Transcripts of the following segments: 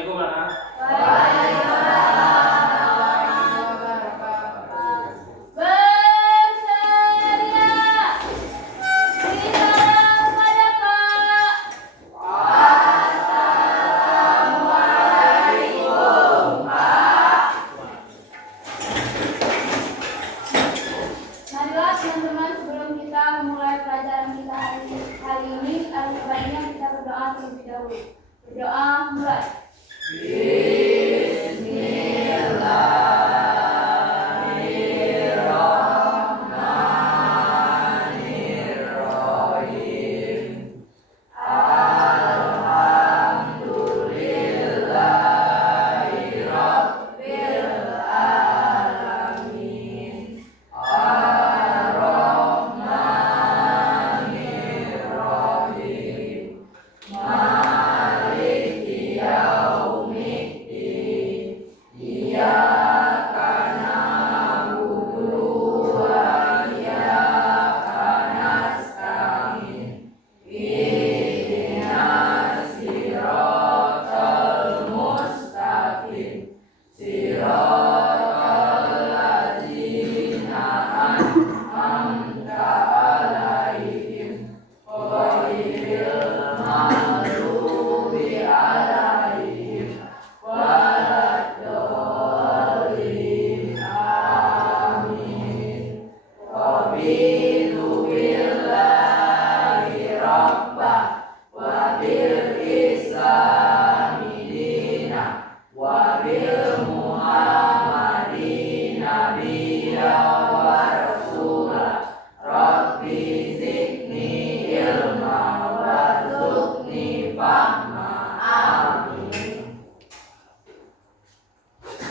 Assalamualaikum anak. Marilah teman-teman, sebelum kita memulai pelajaran kita hari ini, alangkah baiknya kita berdoa terlebih dahulu. Berdoa mulai.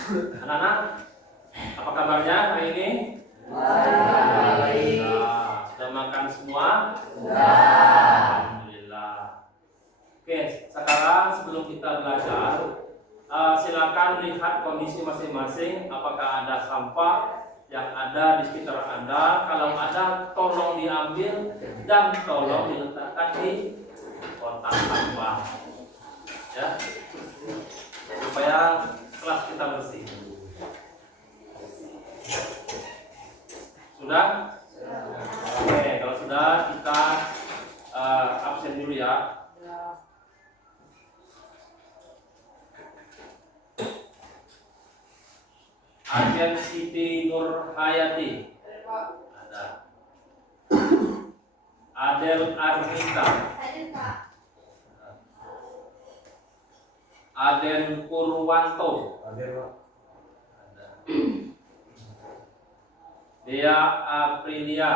Anak-anak, apa kabarnya hari ini? Baik. Sudah makan semua? Alhamdulillah. Oke, sekarang sebelum kita belajar, silakan lihat kondisi masing-masing. Apakah ada sampah yang ada di sekitar Anda? Kalau ada, tolong diambil dan tolong diletakkan di kotak sampah, ya, supaya kelas kita bersih. Sudah? Oke, kalau sudah kita absen dulu ya. Agen Siti Nur Hayati. Ada. Adel Arnita. Aden Purwanto. Ada. Dea Aprilia.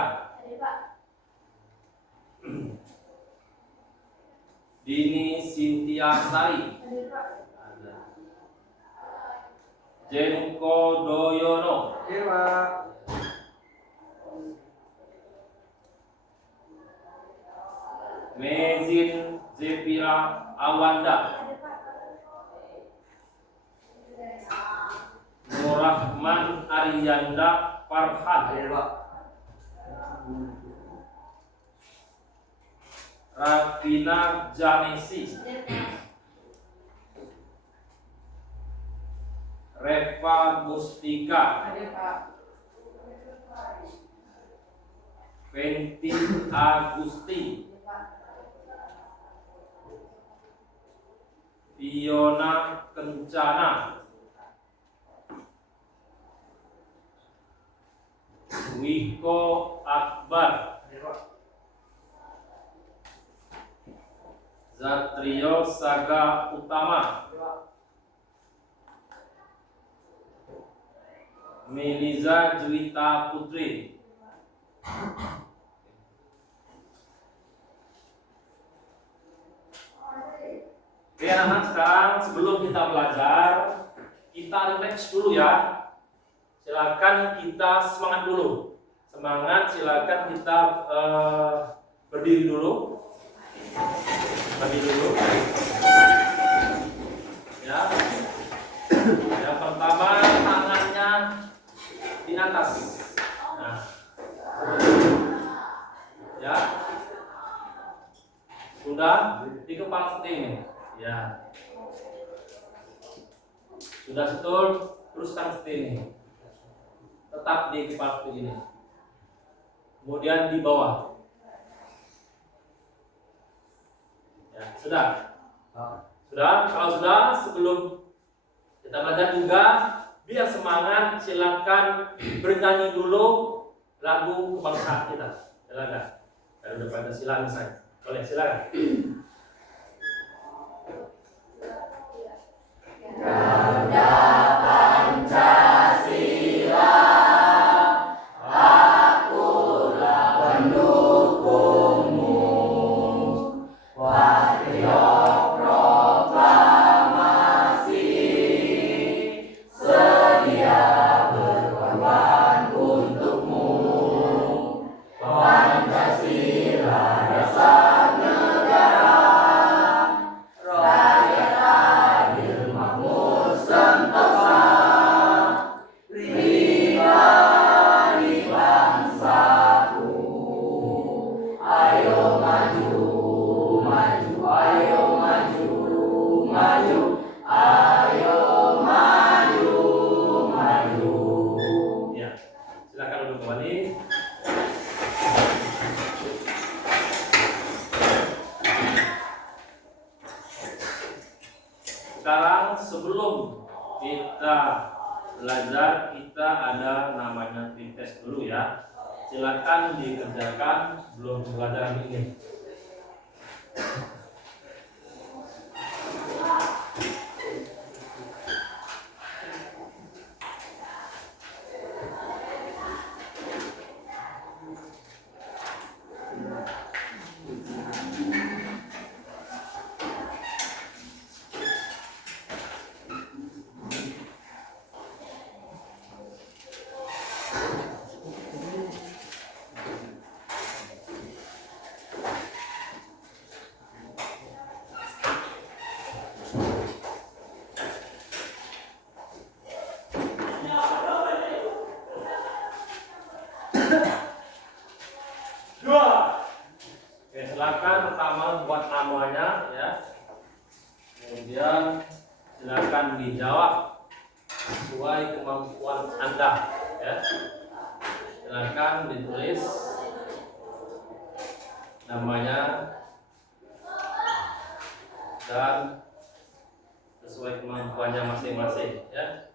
Dini Sintia Sari. Ada. Jenko Doyono. Mezin Zepira Awanda. Nurrahman Aryanda Farhan. Rafina Janesi. Reva Mustika. Fenty Agusti. Fiona Kencana. Wiko Akbar. Zatrio Saga Utama. Meliza Juwita Putri. Oke anak-anak, sekarang sebelum kita belajar, kita relax dulu ya. Silakan kita semangat dulu. Semangat, silakan kita berdiri dulu. Berdiri dulu. Ya. Yang pertama, tangannya di atas. Nah. Ya. Sudah di kepala seperti ini. Ya. Sudah setul, teruskan seperti ini. Tetap di kepala seperti ini. Kemudian di bawah. Ya, sudah. Sudah, kalau sudah, sebelum kita belajar juga, biar semangat, silakan bernyanyi dulu lagu kebangsaan kita. Silakan. Dari udah Pancasila misalnya. Boleh, silakan. Ya, silakan duduk kembali. Sekarang sebelum kita belajar, kita ada namanya tes dulu ya. Silakan dikerjakan sebelum pelajaran ini. Oke, silakan pertama buat namanya ya. Kemudian silakan dijawab sesuai kemampuan Anda ya. Silakan ditulis namanya dan sesuai kemampuannya masing-masing ya.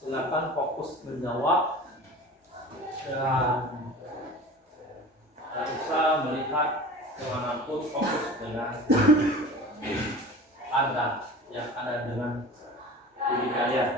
Silakan fokus menjawab dan tak usah melihat kemanapun, fokus dengan Anda yang ada dengan diri kalian.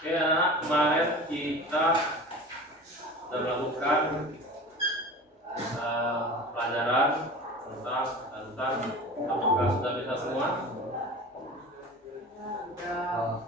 Oke anak, kemarin kita sudah melakukan pelajaran tentang apakah sudah bisa semua? Ya.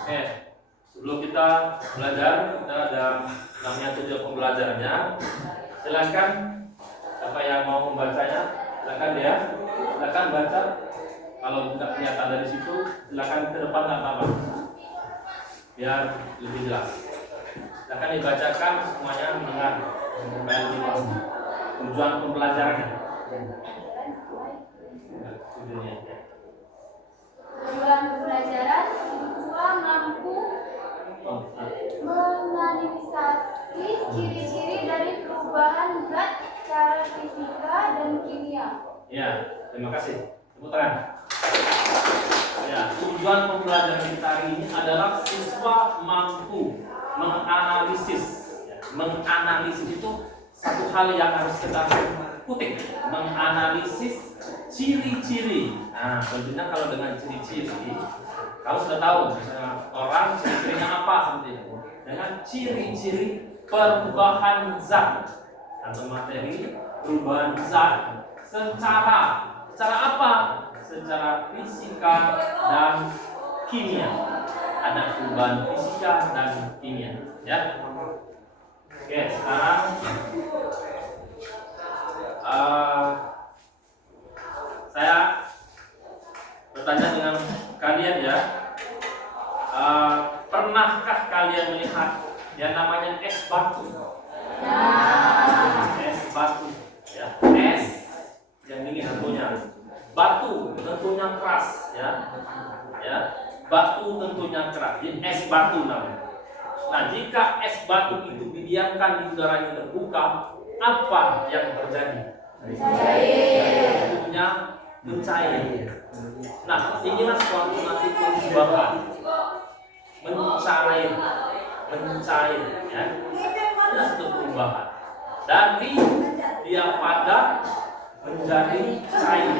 Oke, sebelum kita belajar, kita ada namanya tujuan pembelajarannya. Silakan siapa yang mau membacanya, silakan ya. Silakan baca. Kalau tidak kelihatan dari situ, silakan ke depan nggak apa-apa. Biar lebih jelas. Silakan dibacakan semuanya mendengar supaya lebih paham. Tujuan pembelajarannya. Tujuannya. Tujuan pembelajaran siswa mampu menganalisasi ciri-ciri dari perubahan zat secara fisika dan kimia. Ya, terima kasih. Tepuk tangan. Ya, tujuan pembelajaran kita hari ini adalah siswa mampu menganalisis. Ya, menganalisis itu satu hal yang harus kita kutip. Menganalisis ciri-ciri. Nah, tentunya kalau dengan ciri-ciri, kalau sudah tahu misalnya orang ciri-cirinya apa seperti itu. Dengan ciri-ciri perubahan zat atau materi, perubahan zat secara apa? Secara fisika dan kimia. Ada perubahan fisika dan kimia, ya. Oke, sekarang saya bertanya dengan kalian ya. Pernahkah kalian melihat yang namanya es batu? Es batu, ya. Es yang dingin tentunya. Batu tentunya keras, ya. Ya. Batu tentunya keras. Jadi es batu namanya. Nah, jika es batu itu didiamkan di udara yang terbuka, apa yang terjadi? Tentunya mencair. Nah, inilah suatu nanti perubahan. Mencair, ya. Ini satu perubahan. Dari dia padat menjadi cair.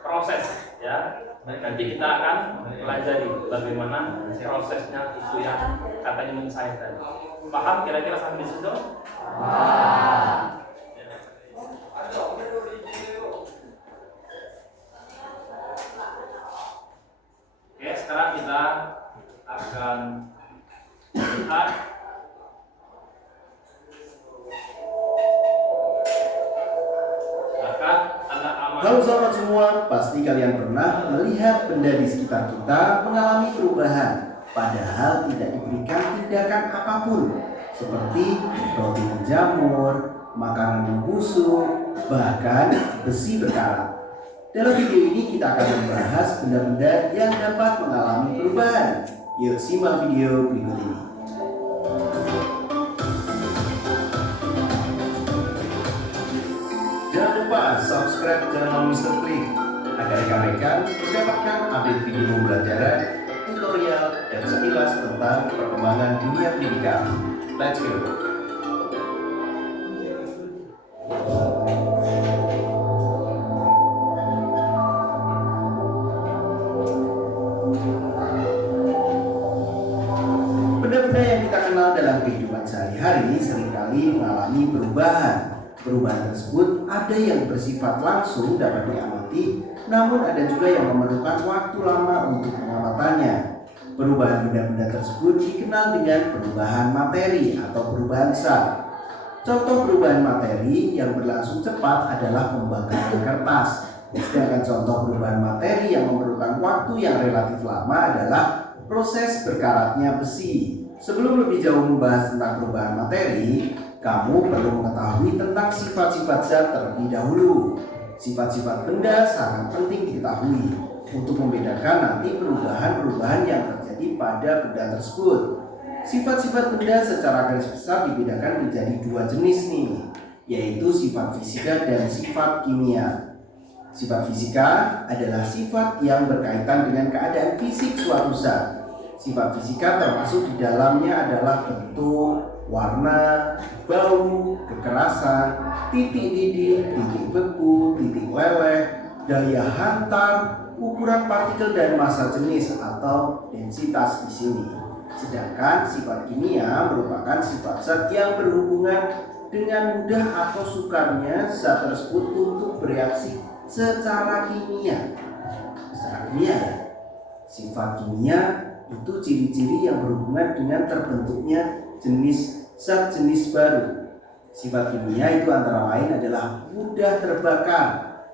Proses, ya. Nanti kita akan pelajari bagaimana prosesnya itu yang katanya mencair tadi. Paham kira-kira sampai di situ? Oke, sekarang kita akan lihat Halo sahabat semua, pasti kalian pernah melihat benda di sekitar kita mengalami perubahan, padahal tidak diberikan tindakan apapun, seperti roti berjamur, makanan membusuk, bahkan besi berkarat. Dalam video ini kita akan membahas benda-benda yang dapat mengalami perubahan. Yuk simak video berikut ini. Jangan lupa subscribe channel Mr. Klik agar rekan-rekan mendapatkan update video pembelajaran, tutorial, dan sekilas tentang perkembangan dunia pendidikan. Let's go! Benda-benda yang kita kenal dalam kehidupan sehari-hari seringkali mengalami perubahan. Perubahan tersebut ada yang bersifat langsung dapat diamati, namun ada juga yang memerlukan waktu lama untuk pengamatannya. Perubahan benda-benda tersebut dikenal dengan perubahan materi atau perubahan zat. Contoh perubahan materi yang berlangsung cepat adalah pembakaran kertas. Sedangkan contoh perubahan materi yang memerlukan waktu yang relatif lama adalah proses berkaratnya besi. Sebelum lebih jauh membahas tentang perubahan materi, kamu perlu mengetahui tentang sifat-sifat zat terlebih dahulu. Sifat-sifat benda sangat penting diketahui. untuk membedakan nanti perubahan-perubahan yang terjadi pada benda tersebut. Sifat-sifat benda secara garis besar dibedakan menjadi dua jenis nih, yaitu sifat fisika dan sifat kimia. Sifat fisika adalah sifat yang berkaitan dengan keadaan fisik suatu zat. Sifat fisika termasuk di dalamnya adalah bentuk, warna, bau, kekerasan, titik didih, titik beku, titik leleh, daya hantar, ukuran partikel dan massa jenis atau densitas di sini. Sedangkan sifat kimia merupakan sifat zat yang berhubungan dengan mudah atau sukarnya zat tersebut untuk bereaksi secara kimia. Secara kimia ya. Sifat kimia itu ciri-ciri yang berhubungan dengan terbentuknya jenis zat jenis baru. Sifat kimia itu antara lain adalah mudah terbakar,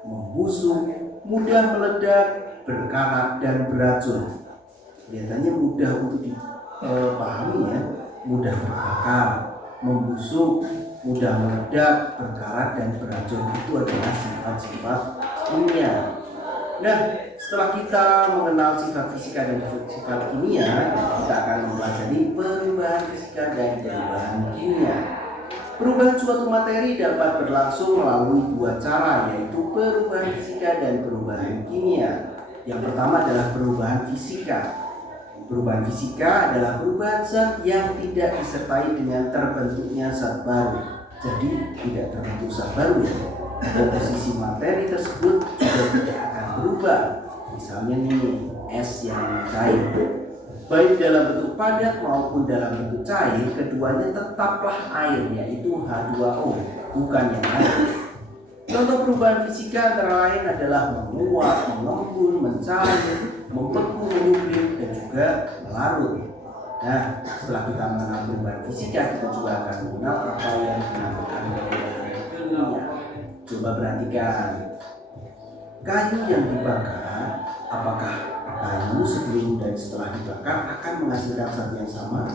membusuk, mudah meledak, berkarat, dan beracun. Kelihatannya mudah untuk dipahami ya, mudah terbakar, membusuk, mudah meledak, berkarat, dan beracun. Itu adalah sifat-sifat kimia. Nah, setelah kita mengenal sifat fisika dan sifat kimia, kita akan mempelajari perubahan fisika dan perubahan kimia. Perubahan suatu materi dapat berlangsung melalui dua cara, yaitu perubahan fisika dan perubahan kimia. Yang pertama adalah perubahan fisika. Perubahan fisika adalah perubahan zat yang tidak disertai dengan terbentuknya zat baru. Jadi tidak terbentuk zat baru ya. Komposisi materi tersebut juga tidak akan berubah. Misalnya nih, es yang cair. Baik dalam bentuk padat maupun dalam bentuk cair, keduanya tetaplah air, yaitu H2O, bukan yang lain. Contoh perubahan fisika antara lain adalah menguap, mengembun, mencair, membeku, menyublim, dan juga melarut. Nah, setelah kita mengenal perubahan fisika, kita juga akan mengenal apa yang dinamakan perubahan kimia. Coba perhatikan, kayu yang dibakar, apakah kayu sebelum dan setelah dibakar akan menghasilkan zat yang sama?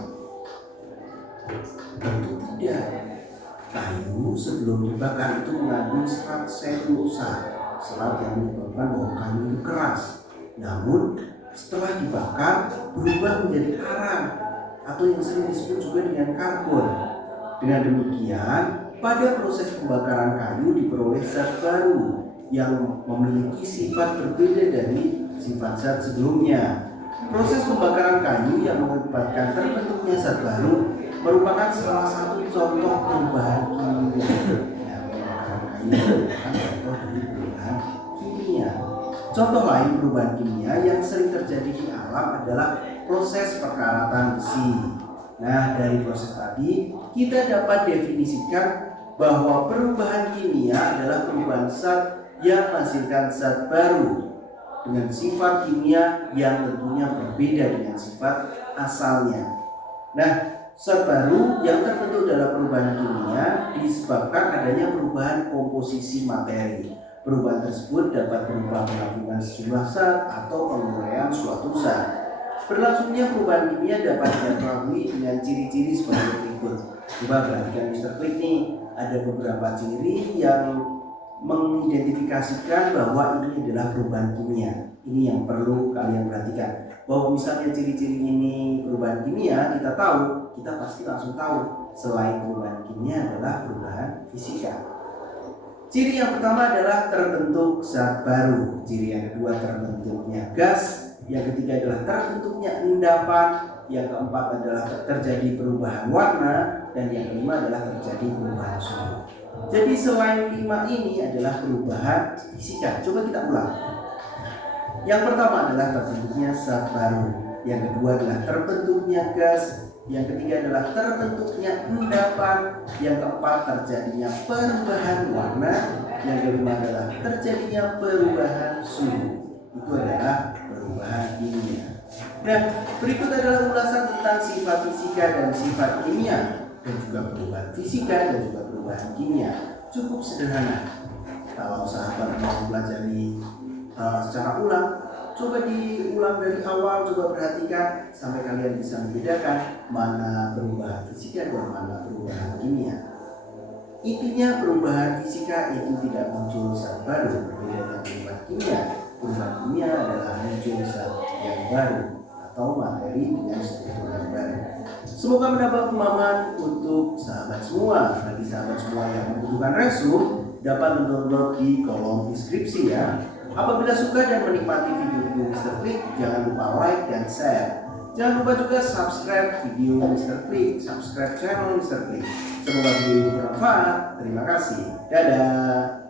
Tentu tidak. Kayu sebelum dibakar itu mengandung serat selulosa, serat yang menyebabkan bahwa kayu itu keras. Namun setelah dibakar berubah menjadi arang atau yang sering disebut juga dengan karbon. Dengan demikian, pada proses pembakaran kayu diperoleh zat baru yang memiliki sifat berbeda dari sifat zat sebelumnya. Proses pembakaran kayu yang mengakibatkan terbentuknya zat baru merupakan salah satu contoh perubahan kimia. Pembakaran kayu merupakan contoh dari perubahan kimia. Contoh lain perubahan kimia yang sering terjadi di alam adalah proses perkaratan besi. Nah, dari proses tadi kita dapat definisikan bahwa perubahan kimia adalah perubahan zat yang menghasilkan zat baru dengan sifat kimia yang tentunya berbeda dengan sifat asalnya. Nah, zat baru yang terbentuk dalam perubahan kimia disebabkan adanya perubahan komposisi materi. Perubahan tersebut dapat berupa penggabungan sejumlah zat atau penguraian suatu zat. Berlangsungnya perubahan kimia dapat diketahui dengan ciri-ciri sebagai berikut. Coba perhatikan Mr. Klik nih, ada beberapa ciri yang mengidentifikasikan bahwa ini adalah perubahan kimia. Ini yang perlu kalian perhatikan. Bahwa misalnya ciri-ciri ini perubahan kimia, kita tahu, kita pasti langsung tahu selain perubahan kimia adalah perubahan fisika. Ciri yang pertama adalah terbentuk zat baru. Ciri yang kedua terbentuknya gas. Yang ketiga adalah terbentuknya endapan. Yang keempat adalah terjadi perubahan warna. Dan yang kelima adalah terjadi perubahan suhu. Jadi selain 5 ini adalah perubahan fisika. Coba kita ulang. Yang pertama adalah terbentuknya zat baru. Yang kedua adalah terbentuknya gas. Yang ketiga adalah terbentuknya endapan. Yang keempat terjadinya perubahan warna. Yang kelima adalah terjadinya perubahan suhu. Itu adalah perubahan kimia. Nah, berikut adalah ulasan tentang sifat fisika dan sifat kimia, dan juga perubahan fisika dan juga perubahan kimia. Cukup sederhana. Kalau sahabat mau pelajari secara ulang, coba diulang dari awal, coba perhatikan sampai kalian bisa membedakan mana perubahan fisika dan mana perubahan kimia. Intinya perubahan fisika itu tidak muncul zat baru, berbeda dengan perubahan kimia. Perubahan kimia adalah tulisan yang baru atau materi dengan struktur yang baru. Semoga menambah pemahaman untuk sahabat semua. Bagi sahabat semua yang membutuhkan resume, dapat mendownload di kolom deskripsi ya. Apabila suka dan menikmati video-video Mr. Klik, jangan lupa like dan share. Jangan lupa juga subscribe video Mr. Klik, subscribe channel Mr. Klik. Semoga video ini bermanfaat. Terima kasih. Dadah.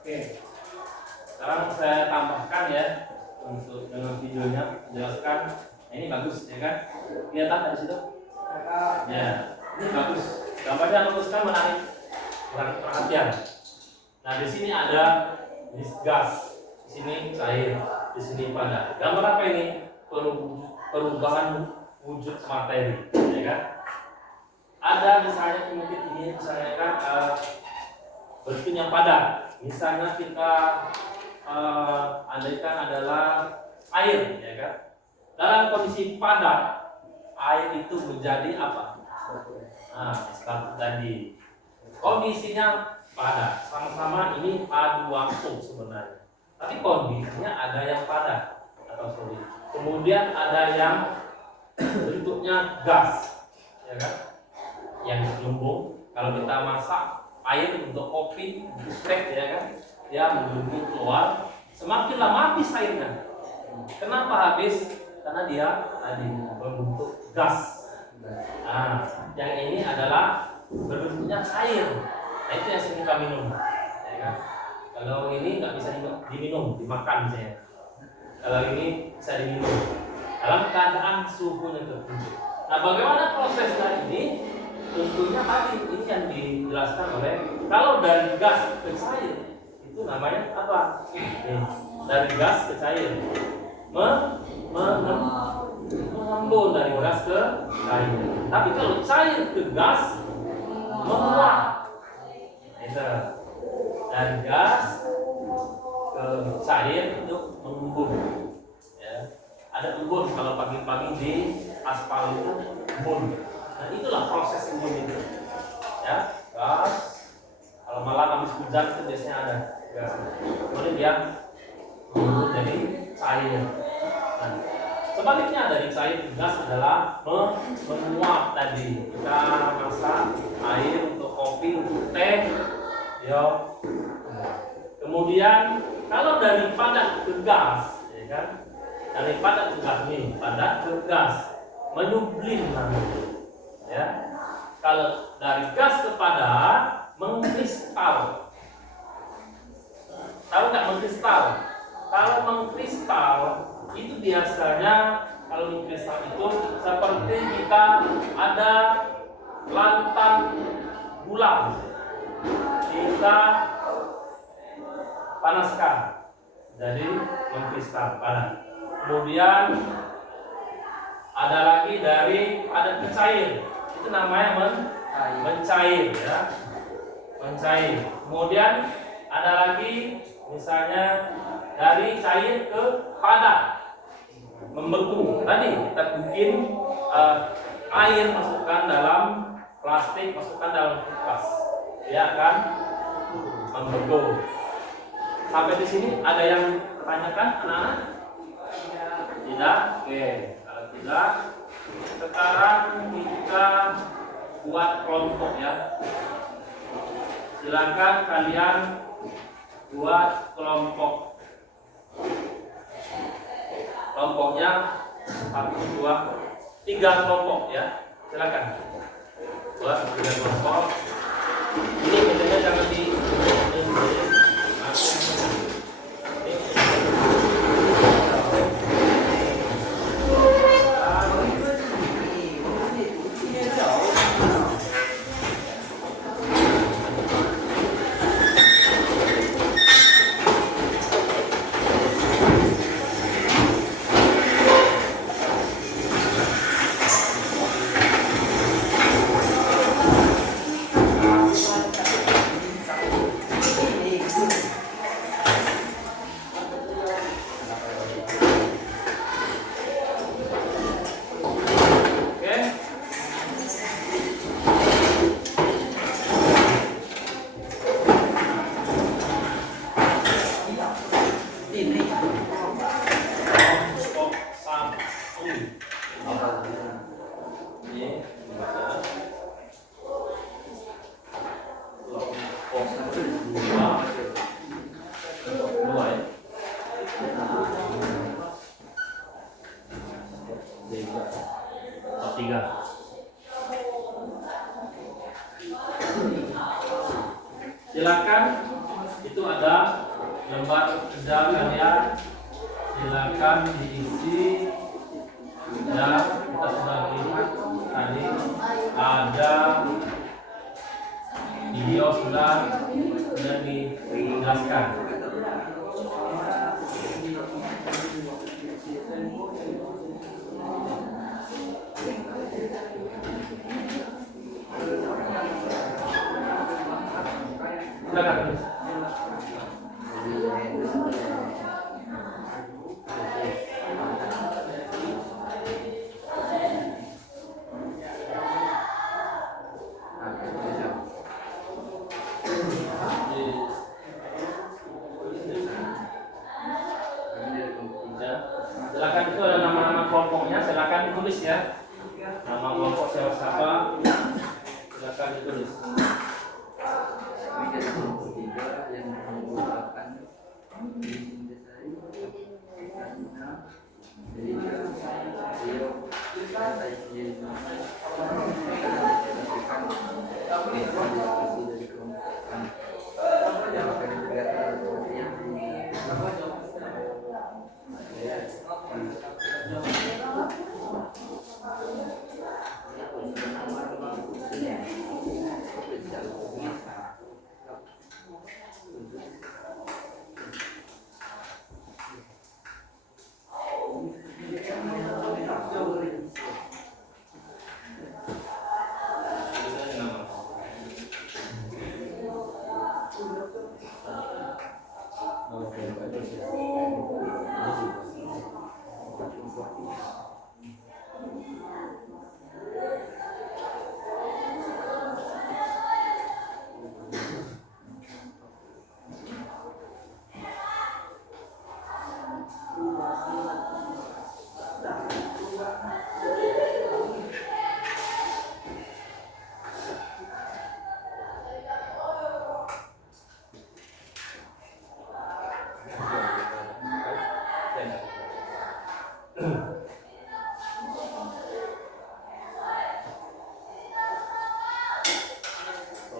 Oke, sekarang saya tambahkan ya untuk dengan videonya menjelaskan. Ini bagus ya kan? Kelihatan dari situ? Ya, ini bagus. Gambarnya bagus kan, menarik perhatian. Nah di sini ada gas, di sini cair, di sini padat. Gambar apa ini? Perubahan wujud materi, ya kan? Ada misalnya mungkin ini misalnya kan berpin yang padat. Misalnya kita andaikan adalah air, ya kan? Dalam kondisi padat, air itu menjadi apa? Nah, seperti tadi. Kondisinya padat, sama-sama ini padu waktu sebenarnya. Tapi kondisinya ada yang padat atau solid. Kemudian ada yang bentuknya gas, ya kan? Yang gelembung. Kalau kita masak air untuk kopi, untuk teh, ya kan, dia menggelembung keluar. Semakin lama habis airnya. Kenapa habis? Karena dia tadi berbentuk gas. Nah, yang ini adalah berbentuknya cair. Nah itu yang sering kita minum, ya kan? Kalau ini nggak bisa diminum, dimakan misalnya. Kalau ini bisa diminum dalam keadaan suhunya tertentu. Nah, bagaimana prosesnya ini? Tentunya tadi ini yang dijelaskan oleh, kalau dari gas ke cair itu namanya apa? Dari gas ke cair, mengembun dari gas ke cair. Tapi kalau cair ke gas, menguap. Itu dari gas ke cair itu mengembun. Ya. Ada embun kalau pagi-pagi di aspal itu embun. Nah itulah proses embun itu, ya, gas. Kalau malam habis hujan itu biasanya ada gas. Kemudian dia mengembun jadi cair. Nah, sebaliknya dari cair ke gas adalah menguap tadi. Kita masak air untuk kopi, untuk teh, ya. Kemudian kalau dari padat ke gas, ya kan? Dari padat ke gas nih, padat ke gas, menyublim namanya. Ya, kalau dari gas ke padat mengkristal. Tahu nggak mengkristal? Kalau mengkristal itu biasanya, kalau mengkristal itu seperti kita ada lantang gula, kita panaskan, jadi mengkristal padat. Kemudian ada lagi dari padat ke cair. Itu namanya mencair, ya, mencair. Kemudian ada lagi misalnya dari cair ke padat, membeku. Tadi kita bikin air, masukkan dalam plastik, masukkan dalam kulkas, dia akan membeku. Sampai di sini ada yang tanyakan, anak-anak? Tidak? Oke. Kalau tidak, sekarang kita buat kelompok ya. Silakan kalian buat kelompok. Kelompoknya 1, 2, 3 kelompok ya. Silakan buat 3 kelompok. Ini bedanya jangan di Bab 3. Silakan, itu ada lembar kerja kalian, silakan diisi. Dan kita sudah lihat tadi ada video sudah dijelaskan. Silakan. Silakan, itu ada nama-nama kelompoknya, silakan ditulis ya. Nama kelompok siapa? Silakan ditulis.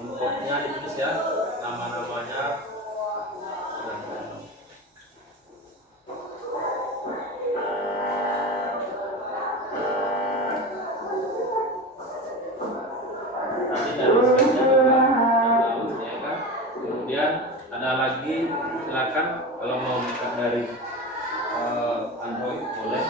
Kelompoknya ditulis ya, nama-namanya. Tadi dari slide-nya juga tahu ya kan. Kemudian ada lagi, silakan kalau mau buka dari Android boleh.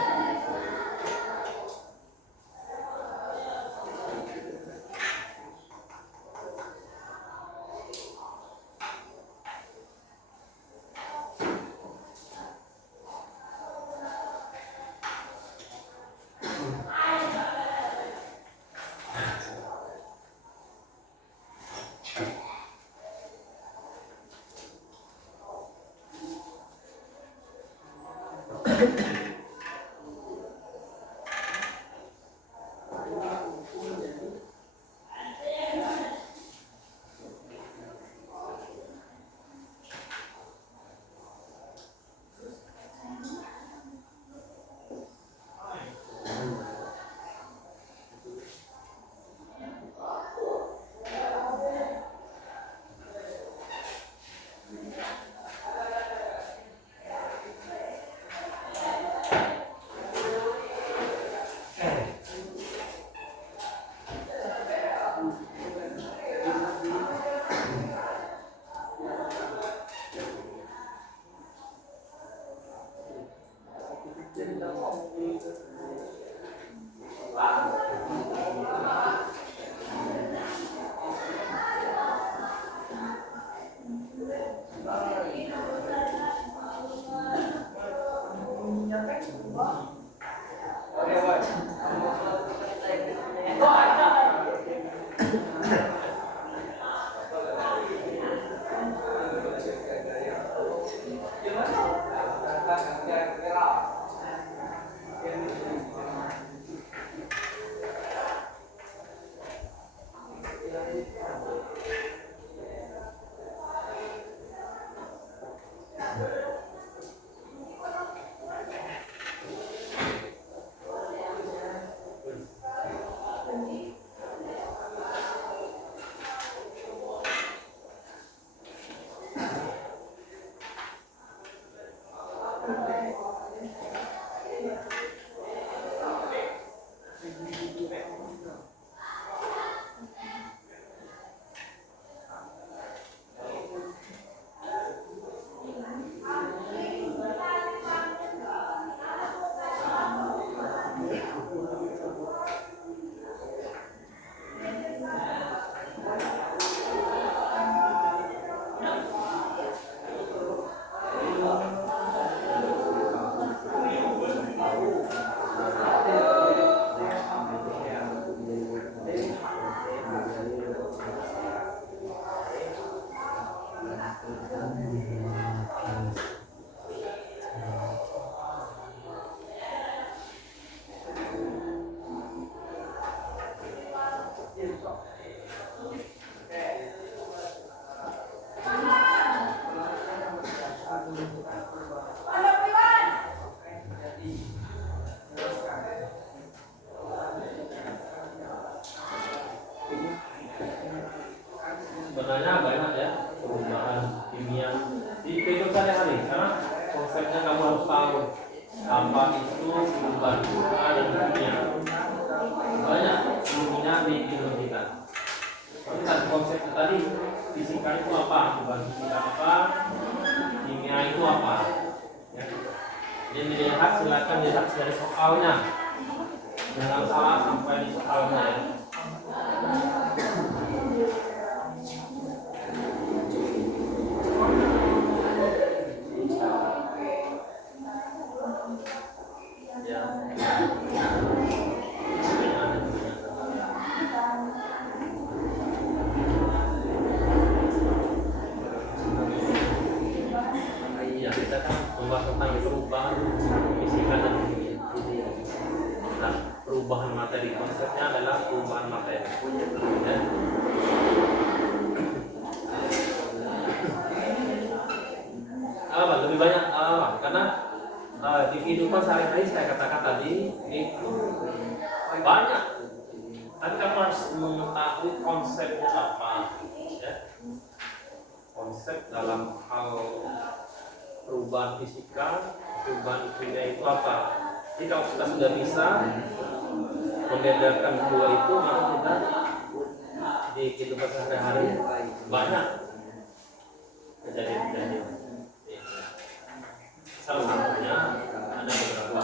dilihat, silakan lihat dari soalnya. Jangan salah sampai di soalnya ya. Iya, kita kan membahas tentang perubahan fisika dan kimia. Nah, perubahan materi konsepnya adalah perubahan materi. Ya. Lebih banyak karena di kehidupan sehari-hari saya katakan tadi itu banyak. Tapi kamu harus mengetahui konsepnya apa, ya. Konsep dalam hal perubahan fisika, perubahan kimia itu apa? Jadi kalau kita sudah bisa membedakan dua itu, maka kita di kehidupan sehari-hari banyak kejadian-kejadian. Salah satunya ada beberapa.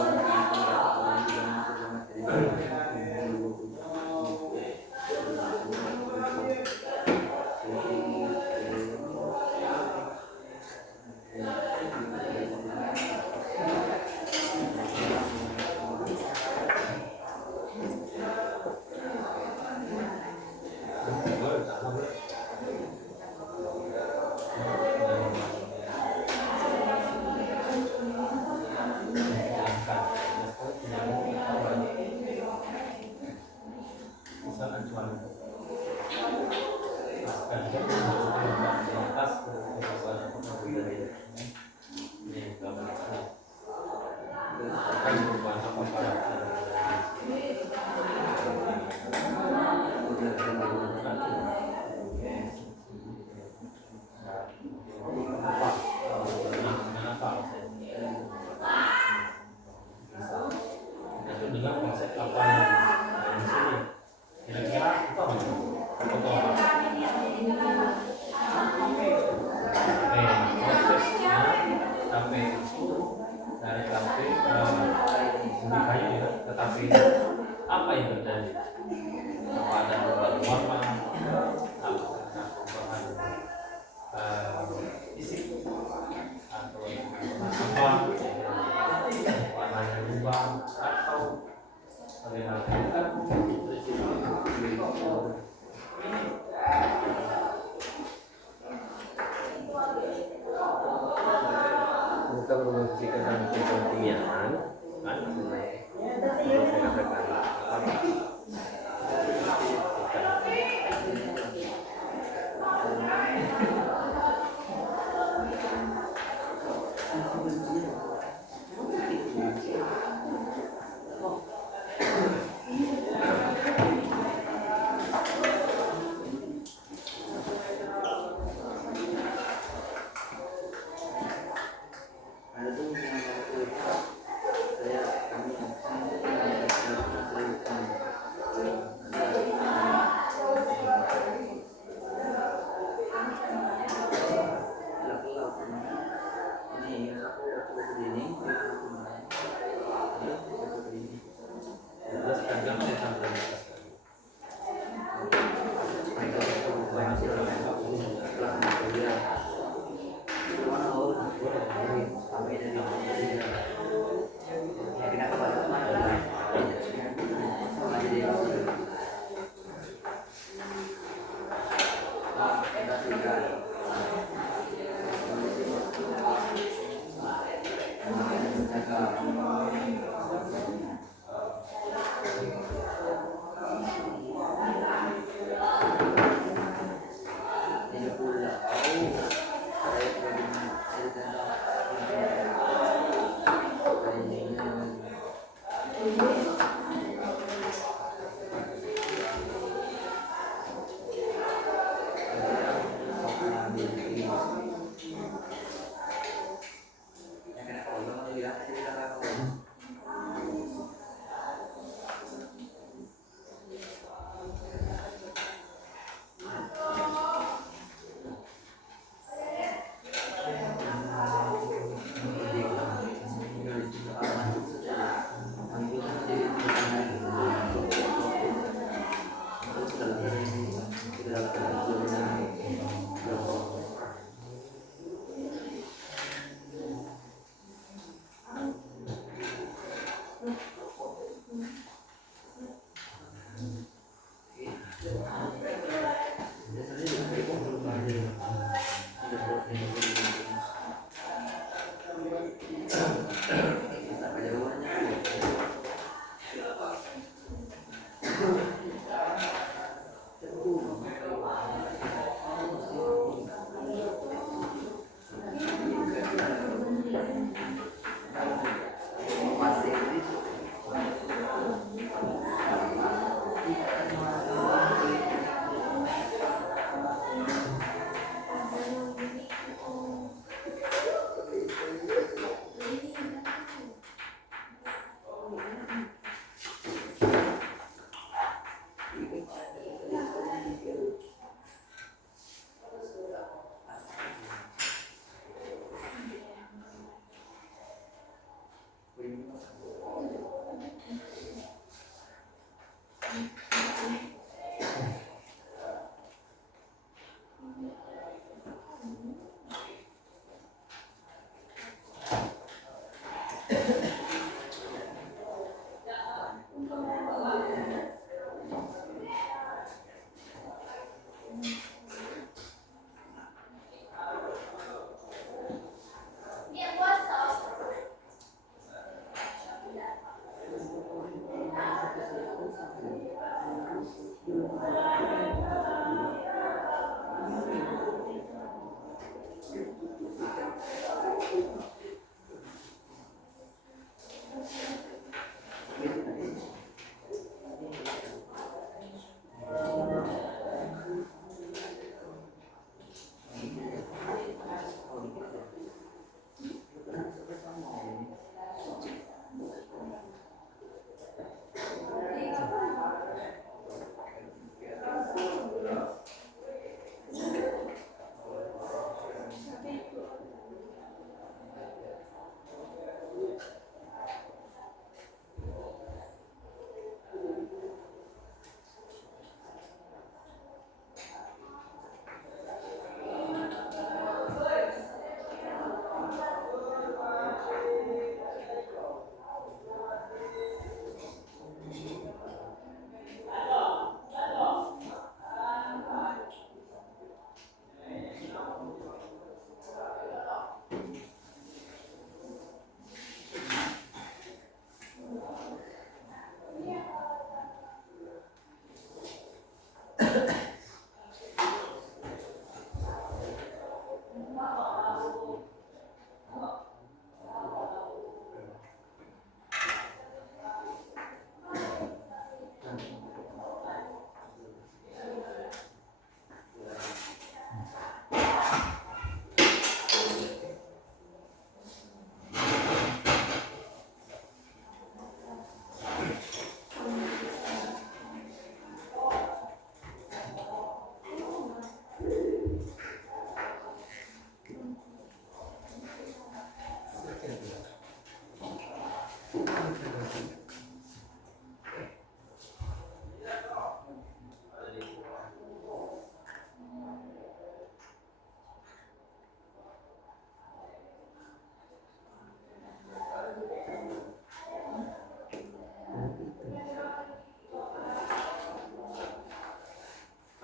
Dengan konsep apa yang ada di sini, kira-kira itu apa? Prosesnya sampai itu dari sampai lebih kayu ya, tetapi apa yang terjadi? Apa ada perubahan warna? Perubahan fisik atau apa? Warnanya berubah atau bagaimana? Kita berbicara tentang kekimiaan, kan? Saya katakan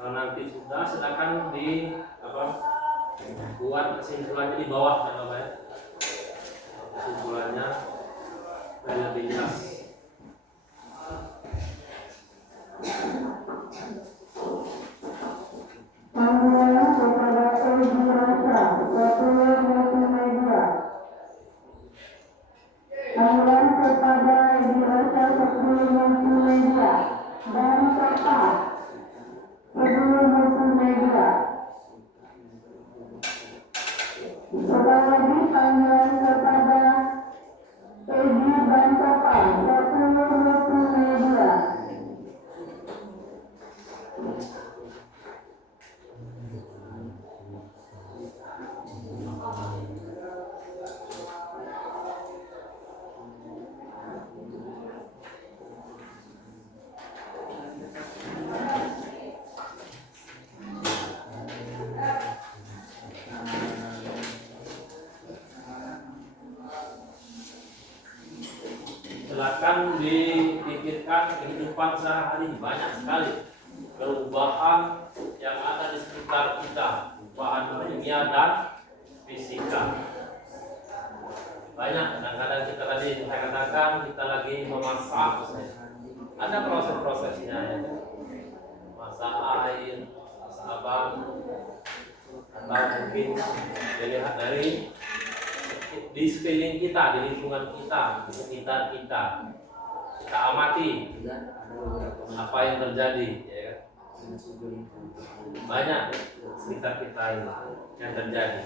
Kalau nanti sudah, silakan di buat kesimpulannya di bawah ya Bapak ya. Kesimpulannya biar lebih jelas. Panggilan kepada Edi Rasa, Ketua Multimedia. Panggilan kepada Edi Rasa, Ketua Multimedia dan Bapak Ketua Multimedia. Sekali lagi panggilan kepada Edi dan Bapak Ketua Multimedia. Silakan dipikirkan kehidupan sehari-hari, banyak sekali perubahan yang ada di sekitar kita, perubahan kimia dan fisika. Banyak, kadang-kadang kita tadi saya katakan kita lagi memasak, ada proses-prosesnya ya. Masak air, masak abang, atau mungkin dilihat dari di sekeliling kita, di lingkungan kita, di sekitar kita amati apa yang terjadi, ya. Banyak sekitar kita ini yang terjadi.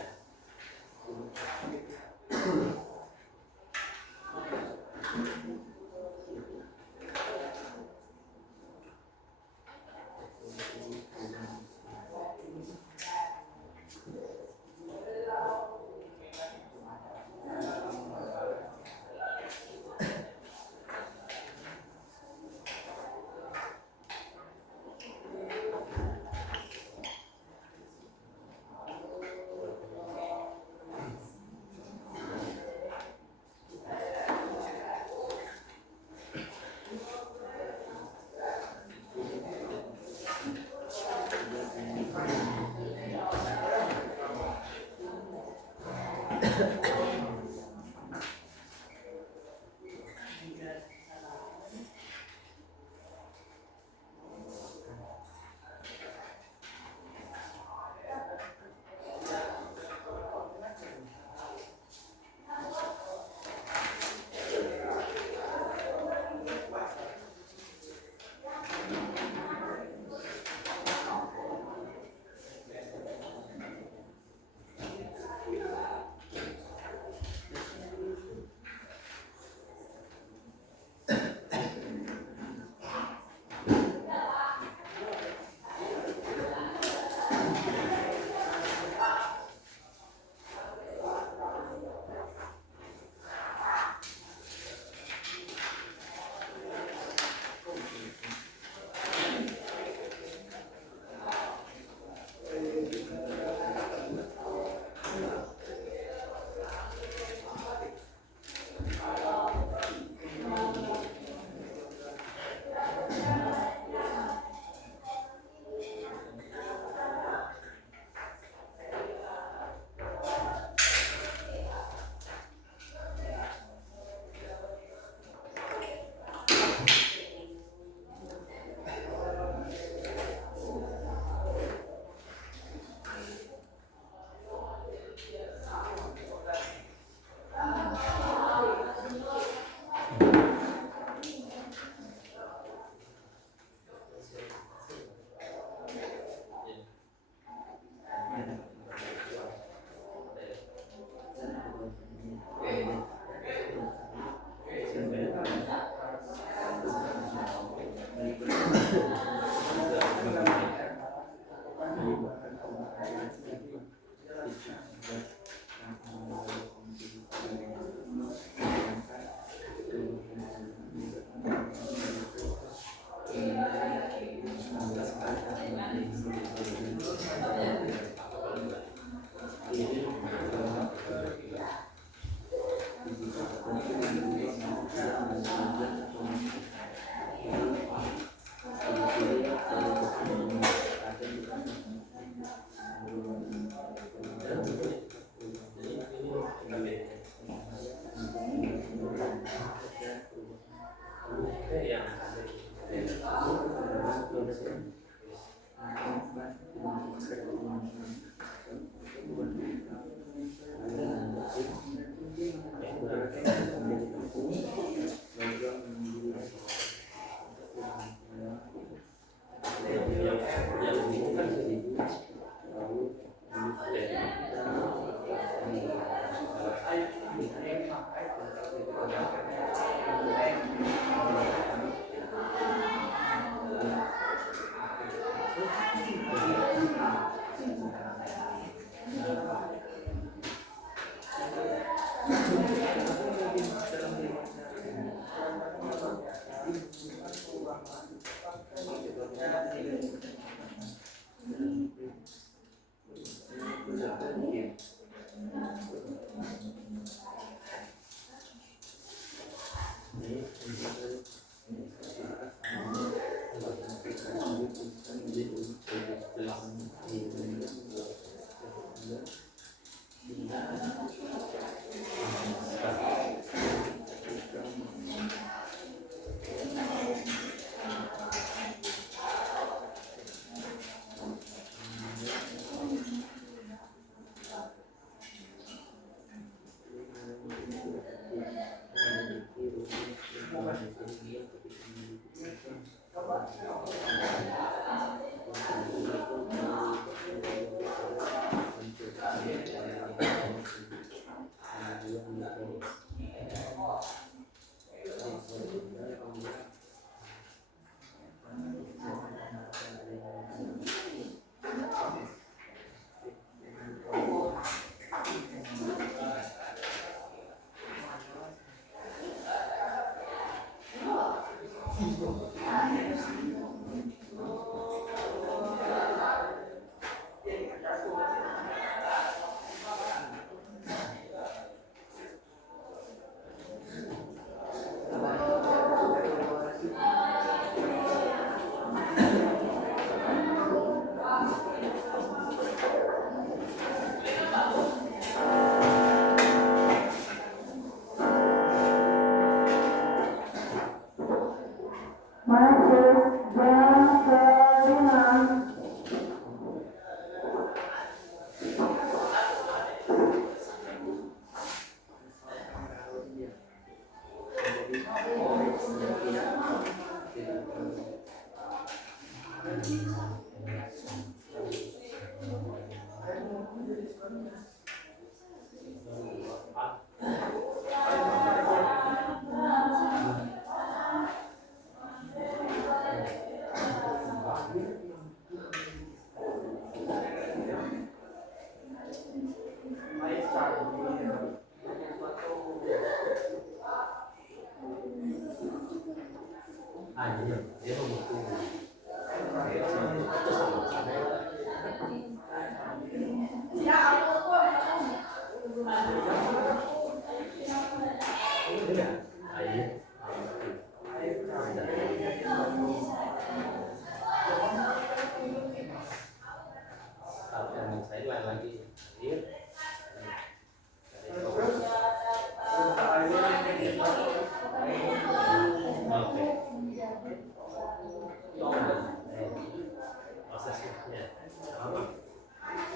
yang Masuk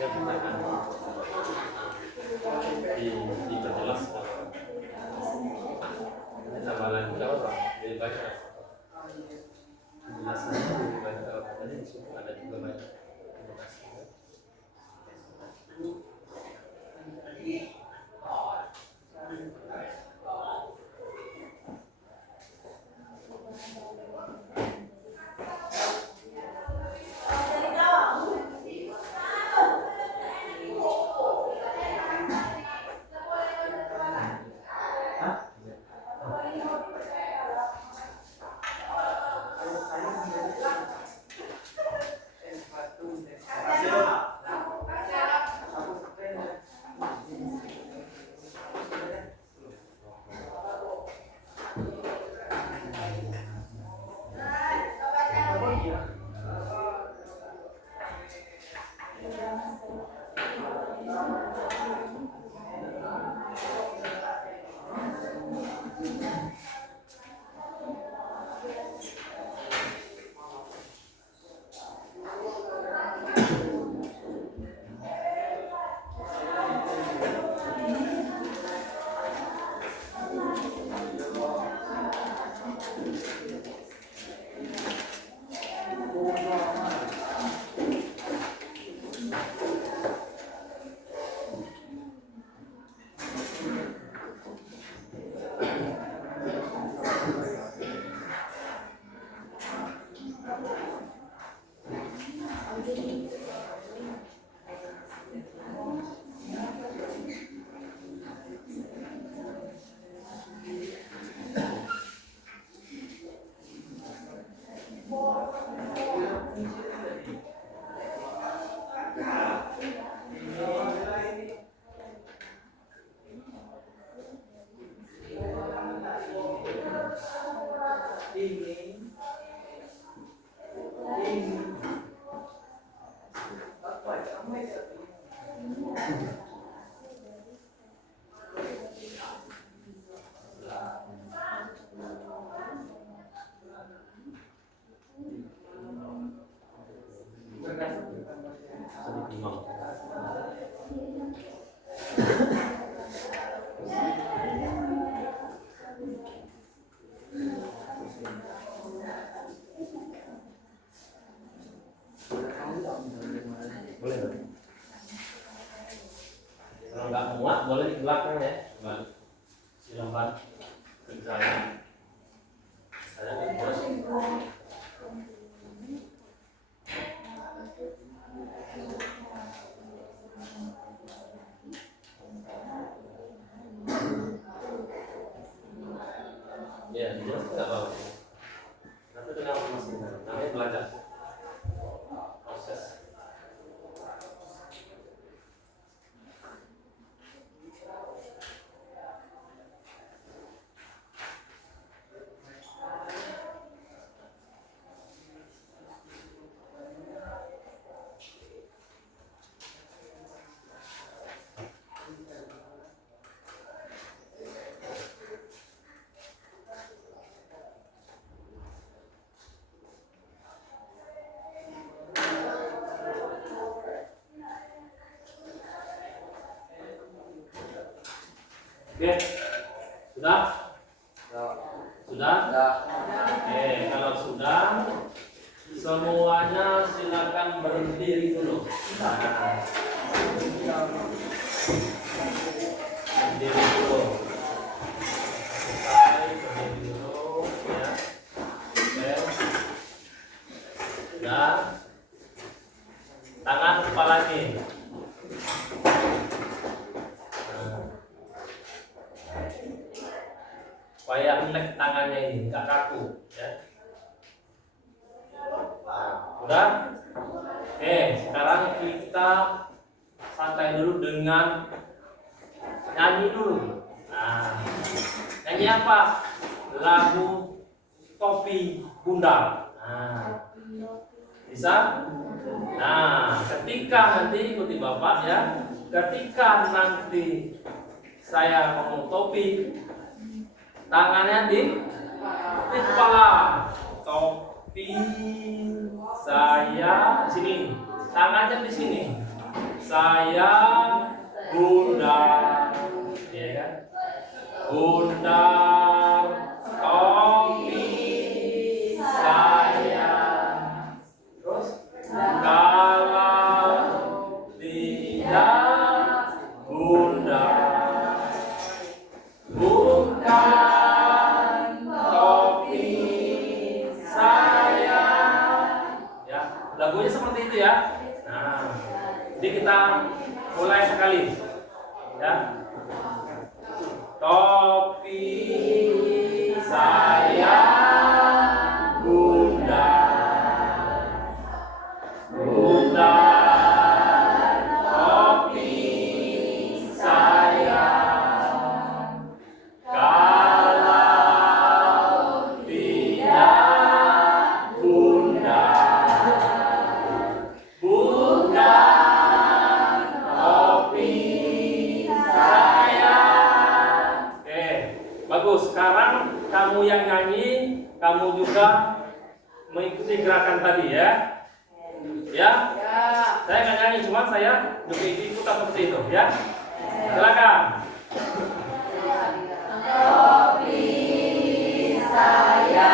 jam kelima. diperjelas tambahan kalau lebih banyak penjelasannya lebih banyak kalau katanya di situ ada juga banyak informasi. jelas nggak apa-apa. Nanti dengan masing-masing. Namanya belajar. Proses. Oke, sudah? Sudah? Oke, kalau sudah, semuanya silakan berdiri dulu. Nah, berdiri dulu. Selesai, berdiri dulu, ya. Oke. Sudah. Tangan kepalanya. Supaya rileks tangannya ini, nggak kaku, ya. Udah? Oke, sekarang kita santai dulu dengan nyanyi dulu. Nah, nyanyi apa? Lagu Topi Bunda. Nah, bisa? Nah, ketika nanti ikuti Bapak ya, ketika nanti saya ngomong topi, tangannya di kepala. Topi saya di sini. Tangannya di sini. Saya Bunda. Ya kan? Bunda topi saya. Terus kalau tidak Bunda bukan topi saya. Ya, lagunya seperti itu ya. Nah, jadi kita mulai sekali. Ya. Topi saya Bunda. Bunda topi saya. Kalau tidak Bunda bukan topi saya. Oke, bagus. Sekarang kamu yang nyanyi, kamu juga mengikuti gerakan tadi ya. Ya? Saya nggak nyanyi, cuma saya juga ikut seperti itu ya. Silakan. Topi saya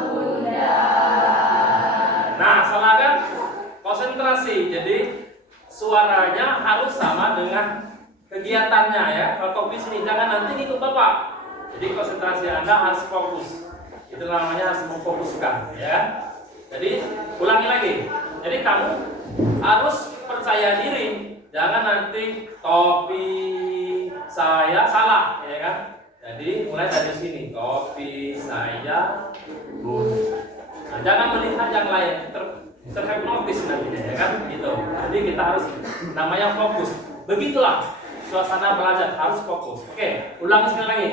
Bunda. Nah, salah kan? Konsentrasi. Jadi suaranya harus sama dengan kegiatannya ya. Kalau topi sini jangan nanti ikut Bapak. Jadi konsentrasi Anda harus fokus. Itu namanya harus memfokuskan ya. Jadi ulangi lagi. Jadi kamu harus percaya diri. Jangan nanti topi saya salah ya kan. Jadi mulai dari sini, topi saya Bunda. Nah, jangan melihat yang lain, terhipnotis nantinya ya kan, gitu. Jadi kita harus namanya fokus. Begitulah suasana belajar, harus fokus. Oke, ulangi sekali lagi.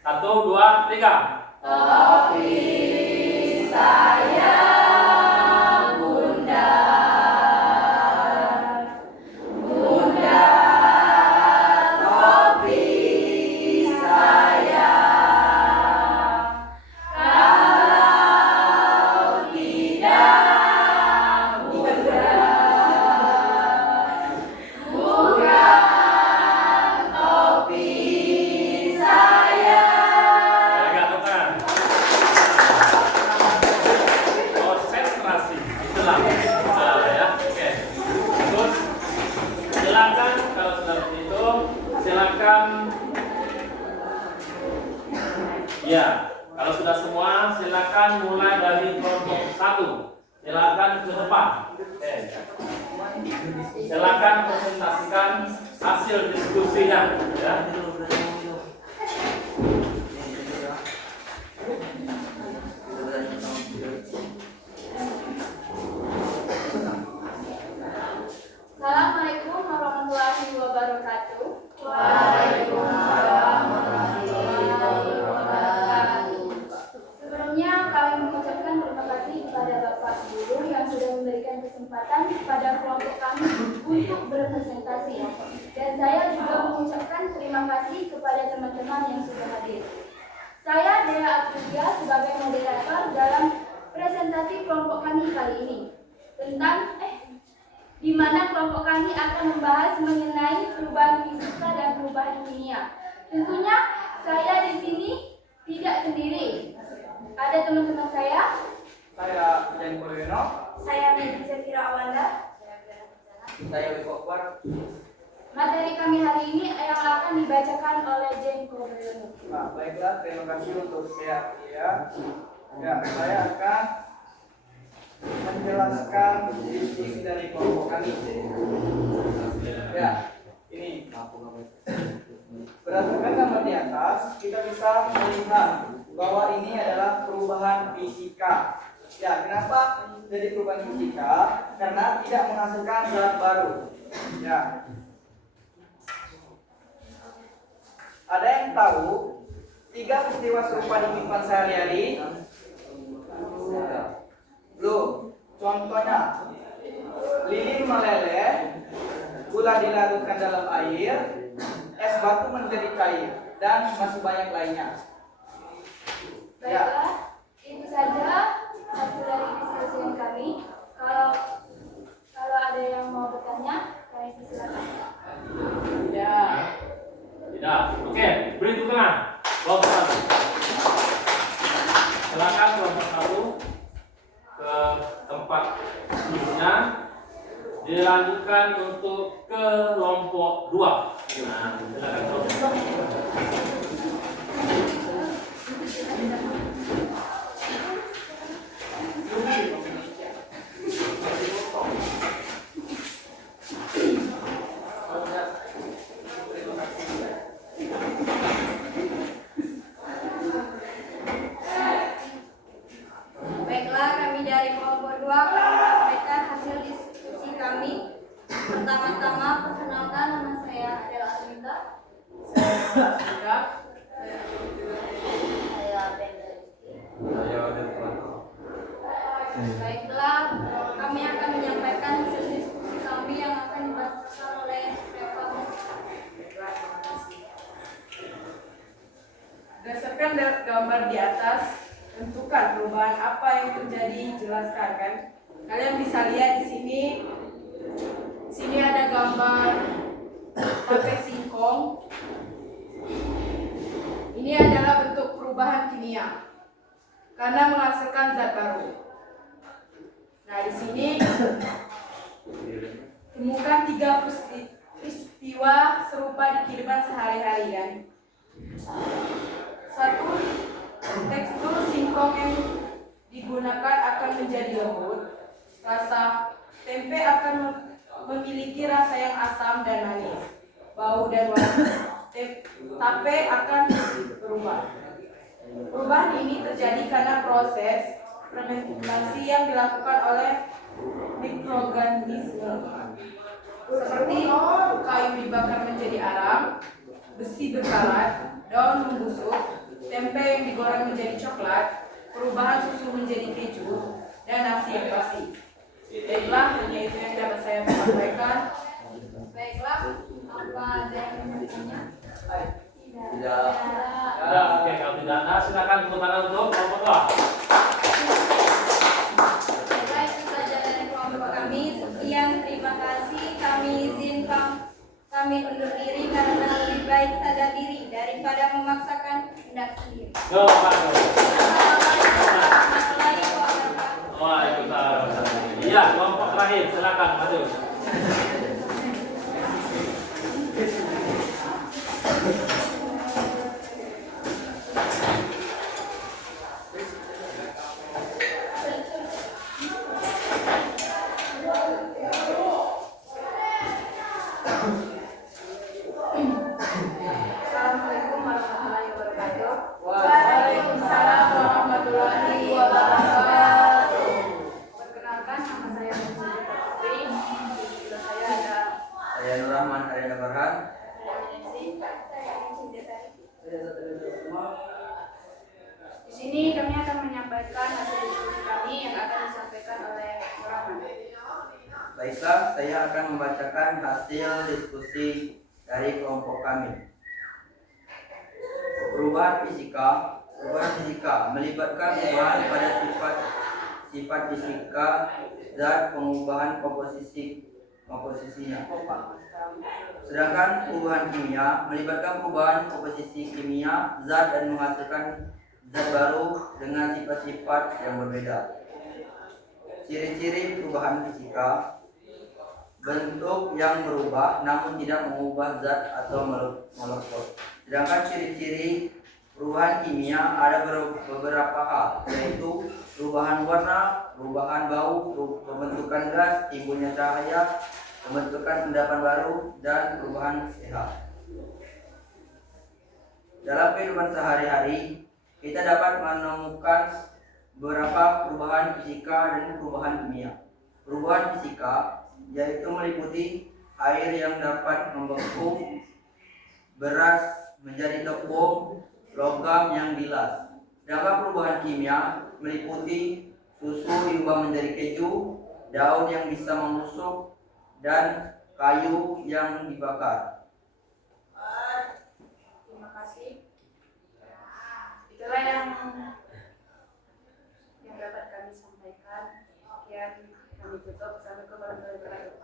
1, 2, 3. Topi saya Bunda. Bunda topi saya. Kalau tidak Bunda bukan topi saya. Agak tekan. Konsentrasi. Itulah. Ya. Oke. Terus silakan kalau sudah begitu, silakan. Ya, kalau sudah semua, silakan mulai dari kelompok 1. Silakan ke depan. Oke. Silakan presentasikan hasil diskusinya. Ya. kesempatan pada kelompok kami untuk berpresentasi. Dan saya juga mengucapkan terima kasih kepada teman-teman yang sudah hadir. Saya Dea Aprilia sebagai moderator dalam presentasi kelompok kami kali ini di mana kelompok kami akan membahas mengenai perubahan fisika dan perubahan kimia. Tentunya saya di sini tidak sendiri. Ada teman-teman saya. Saya Jen Purwino. Saya Medi Zafira Awanda. Saya Wiko Akbar. Materi kami hari ini yang akan dibacakan oleh Jen Purwino. Nah, baiklah, terima kasih untuk saya. Ya, saya akan menjelaskan diskusi dari kelompok kami. Ya, ini berdasarkan gambar di atas, kita bisa melihat bahwa ini adalah perubahan fisika. Ya, kenapa jadi perubahan fisika? Karena tidak menghasilkan zat baru. Ya. Ada yang tahu 3 peristiwa serupa di kehidupan sehari-hari? Loh, contohnya lilin meleleh, gula dilarutkan dalam air, es batu menjadi cair, dan masih banyak lainnya. Baiklah, itu saja hasil dari diskusi kami. Kalau ada yang mau bertanya, kami silakan. Ya. Tidak. Oke, beri tepuk tangan. Kelompok 1. Silakan kelompok 1 ke tempat duduknya. Dilanjutkan untuk kelompok 2. Nah, silakan kelompok 2. Baiklah, kami dari kelompok 2 akan menyampaikan hasil diskusi kami. Pertama-tama, perkenalkan, nama saya Adela Arminda. Saya Benda. Baiklah, kami akan menyampaikan hasil diskusi kami yang akan dibacakan oleh Reva. Berdasarkan gambar di atas, tentukan perubahan apa yang terjadi, jelaskan kan. Kalian bisa lihat di sini. Di sini ada gambar pakai singkong. Ini adalah bentuk perubahan kimia karena menghasilkan zat baru. Nah, di sini temukan 3 peristiwa serupa di kehidupan sehari-hari kan. 1. Tekstur singkong yang digunakan akan menjadi lembut. Rasa tempe akan memiliki rasa yang asam dan manis. Bau dan warna tape akan berubah. Perubahan ini terjadi karena proses fermentasi yang dilakukan oleh mikroorganisme. Seperti kayu dibakar menjadi arang, besi berkarat, daun membusuk, tempe yang digoreng menjadi coklat, perubahan susu menjadi keju, dan nasi yang basi. Baiklah, hanya itu yang dapat saya sampaikan. Baiklah, apa ada yang mau bertanya? Tidak. Ya, oke, kalau tidak ada, silakan tepuk tangan untuk kelompok 2. Baiklah, itu saja dari kelompok kami. Sekian, terima kasih. Kami izinkan kami undur diri karena lebih baik sadar diri daripada memaksakan hendak sendiri. Yo, Pak. Assalamualaikum warahmatullahi wabarakatuh. Waalaikumsalam. Iya, kelompok terakhir, silakan maju. Assalamualaikum warahmatullahi wabarakatuh. Waalaikumsalam warahmatullahi wabarakatuh. Perkenalkan, nama saya Muslim Putri. Di saya ada Saya Nur Rahman Ariana Farhan. Di sini kami akan menyampaikan hasil diskusi kami yang akan disampaikan oleh Rahman. Baiklah, saya akan membacakan hasil diskusi dari kelompok kami. Perubahan fisika melibatkan perubahan pada sifat fisika zat, pengubahan komposisinya. Sedangkan perubahan kimia melibatkan perubahan komposisi kimia zat dan menghasilkan zat baru dengan sifat-sifat yang berbeda. Ciri-ciri perubahan fisika: bentuk yang berubah namun tidak mengubah zat atau molekul. Sedangkan ciri-ciri perubahan kimia ada beberapa hal, yaitu perubahan warna, perubahan bau, pembentukan gas, timbulnya cahaya, pembentukan endapan baru, dan perubahan pH. Dalam kehidupan sehari-hari, kita dapat menemukan beberapa perubahan fisika dan perubahan kimia. Perubahan fisika yaitu meliputi air yang dapat membeku, beras menjadi tepung, logam yang bilas. Sedangkan perubahan kimia meliputi susu diubah menjadi keju, daun yang bisa membusuk, dan kayu yang dibakar. Terima kasih. Itulah yang dapat kami sampaikan. Sekian kami tutup. Assalamualaikum warahmatullahi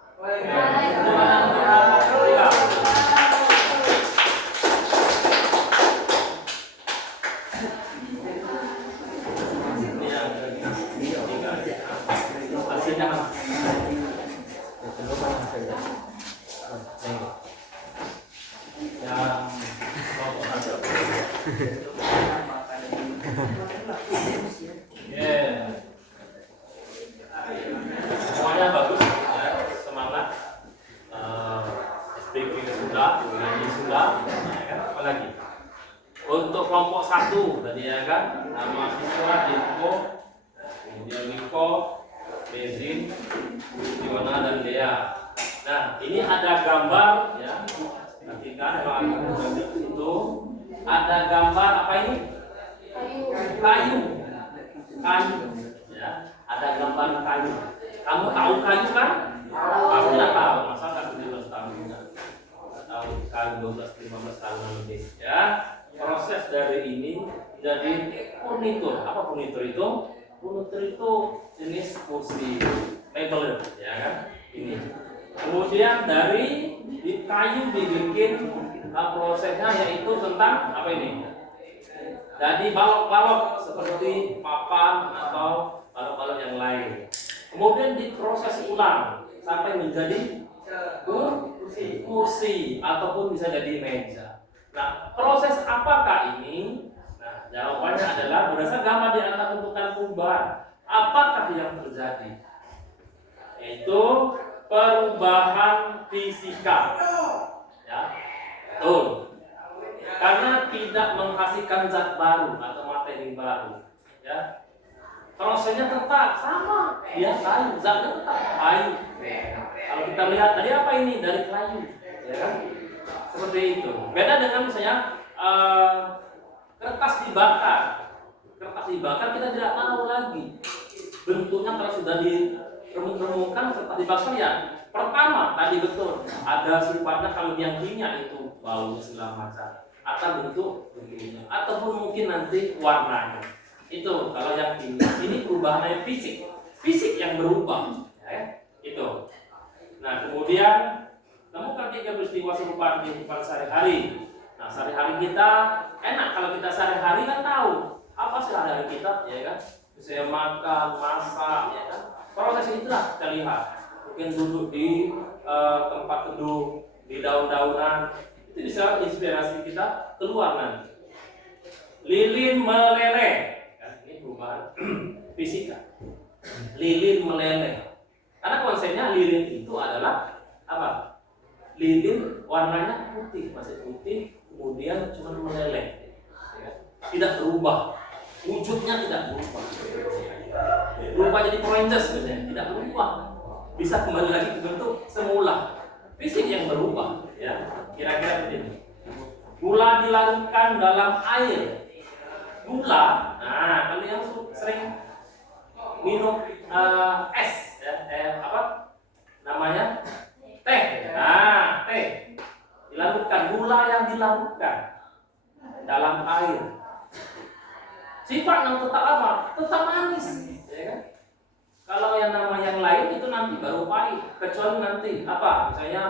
Semuanya bagus, ya, semangat. Speaking sudah, nyanyi sudah, ya kan? Apalagi untuk kelompok 1 tadi ya kan, nama siswa Diko, kemudian Niko, Bezin, Diwana dan Dea. Nah, ini ada gambar ya. Ketika itu ada gambar apa ini? Kayu. Ya, ada gambar kayu. Kamu tahu kayu kan? Pasti tidak tahu. Masa kan 17 tahun ya? Tahu kayu 12-15 tahun lebih. Ya, proses dari ini jadi furnitur. Apa furnitur itu? Furnitur itu jenis kursi, table, ya kan? Ini. Kemudian dari kayu dibikin prosesnya yaitu tentang apa ini? Jadi balok-balok seperti papan atau balok-balok yang lain. Kemudian diproses ulang sampai menjadi kursi ataupun bisa jadi meja. Nah, proses apakah ini? Nah, jawabannya adalah berdasarkan gambar di atas tentukan perubahan. Apakah yang terjadi? Yaitu perubahan fisika. Ya, betul. Karena tidak menghasilkan zat baru atau materi baru, ya. Prosesnya tetap sama, ya kayu, zatnya tetap kayu. Kalau kita lihat tadi apa ini dari kayu, ya kan? Seperti itu. Beda dengan misalnya kertas dibakar. Kertas dibakar kita tidak tahu lagi bentuknya kalau sudah diremuk-remukkan kertas dibakar ya. Pertama tadi betul ada sifatnya kalau yang kimia itu baunya segala macam. Atau bentuknya, ataupun mungkin nanti warnanya. Itu kalau yang ini perubahannya fisik yang berubah, ya, itu. Nah, kemudian temukan 3 peristiwa serupa di kehidupan sehari-hari. Nah, sehari-hari kita enak kalau kita sehari-hari kan tahu apa sehari-hari kita, ya kan? Bisa makan, masak, ya kan? Proses itulah kita lihat. Mungkin duduk di tempat teduh, di daun-daunan. Itu bisa inspirasi kita keluar nanti. Lilin meleleh, ini perubahan fisika. Lilin meleleh. Karena konsepnya lilin itu adalah apa? Lilin warnanya putih, masih putih, kemudian cuma meleleh, ya. Tidak berubah, wujudnya tidak berubah. Berubah jadi oranges misalnya, tidak berubah. Bisa kembali lagi ke bentuk semula. Fisik yang berubah, ya. Kira-kira begini. Gula dilarutkan dalam air. Gula, nah kalau yang sering minum es, ya, apa namanya teh. Nah, teh dilarutkan, gula yang dilarutkan dalam air. Sifat yang tetap apa? Tetap manis, ya kan? Kalau yang nama yang lain itu nanti baru pahit, kecuali nanti apa? Misalnya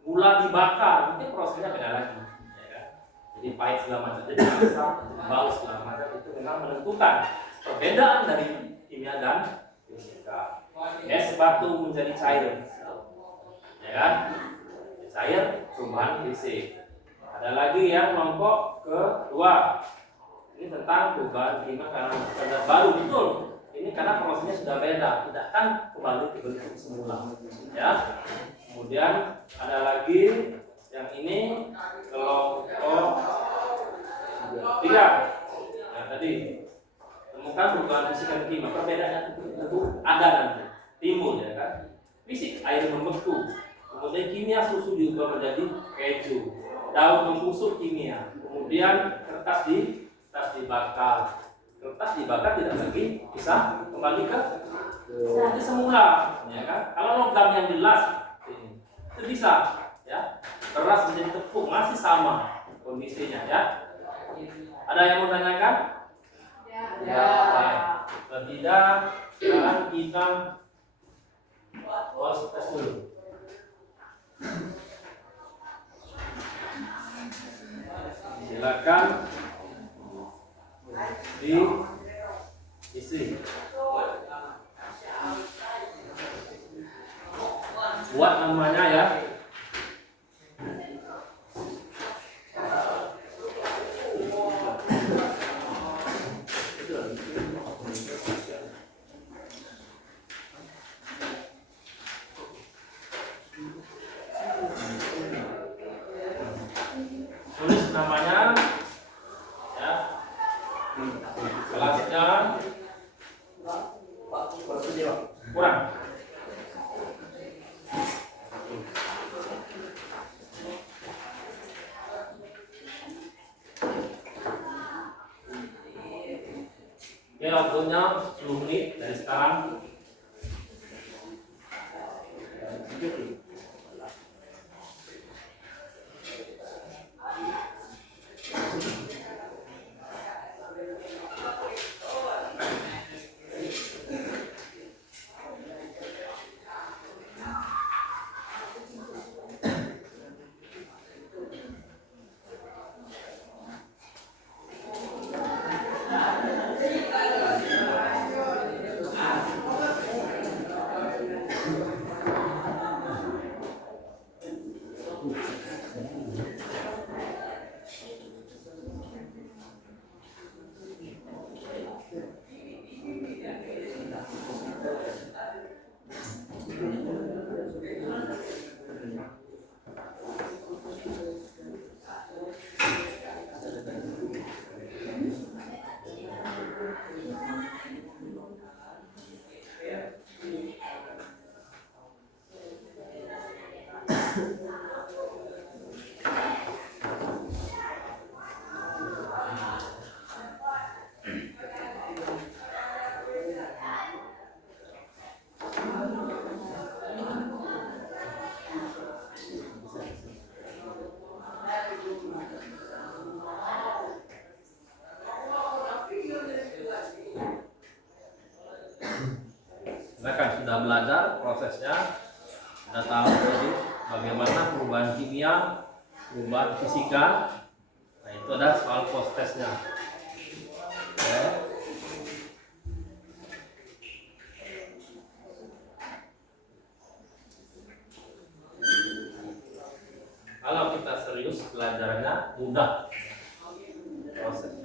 gula dibakar, itu prosesnya beda lagi, ya kan? Jadi pahit segala macam, jadi asam, bau segala macam itu memang menentukan perbedaan dari kimia dan fisika. Es batu menjadi cair, ya kan? Cair perubahan fisik. Ada lagi yang kelompok kedua. Ini tentang perubahan kimia karena baru betul. Ini karena prosesnya sudah beda, tidak akan kembali ke bentuk semula. Ya. Kemudian ada lagi yang ini kelompok tiga. Nah, tadi temukan perubahan fisik dan kimia. Perbedaannya tentu ada nanti timbul, ya kan? Fisik air membeku, kemudian kimia susu diubah menjadi keju, daun membusuk kimia, kemudian kertas dibakar. Kertas dibakar tidak lagi bisa kembali ke seperti semula, ya kan? Kalau logam yang jelas itu bisa, ya. Keras menjadi tepung masih sama kondisinya, ya. Ada yang mau tanyakan? Ya. Baik. Tidak, sekarang kita tes dulu. Silakan diisi. Buat namanya, ya. Tulis namanya, ya. Kelasnya kurang. Oke, waktunya 10 menit dari sekarang. Silakan, sudah belajar prosesnya, sudah tahu tadi bagaimana perubahan kimia, perubahan fisika. Nah, itu ada soal post testnya. Ya. Kalau kita serius belajarnya mudah prosesnya.